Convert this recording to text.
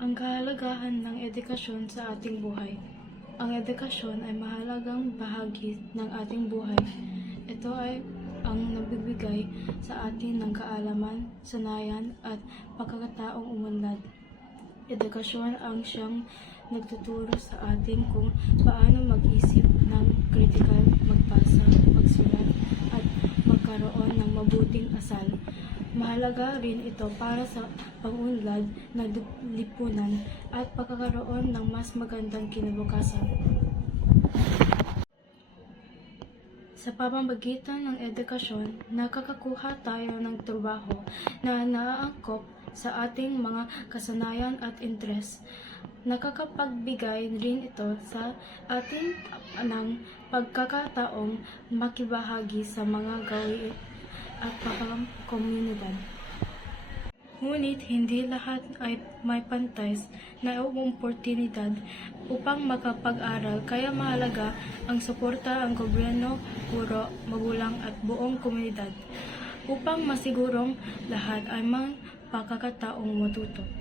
Ang kahalagahan ng edukasyon sa ating buhay. Ang edukasyon ay mahalagang bahagi ng ating buhay. Ito ay ang nagbibigay sa atin ng kaalaman, sanayan at pagkakataong umunlad. Edukasyon ang siyang nagtuturo sa atin kung paano mag-isip ng kritikal, magbasa, magsulat at magkaroon ng mabuting asal. Mahalaga rin ito para sa pag-unlad ng lipunan at pagkakaroon ng mas magandang kinabukasan. Sa pamamagitan ng edukasyon, nakakakuha tayo ng trabaho na naaangkop sa ating mga kasanayan at interes. Nakakapagbigay rin ito sa atin ng pagkakataong makibahagi sa mga gawain at pang-komunidad. Ngunit hindi lahat ay may pantay na oportunidad upang makapag-aral, kaya mahalaga ang suporta ng gobyerno, guro, magulang at buong komunidad upang masigurong lahat ay may pagkakataong matuto.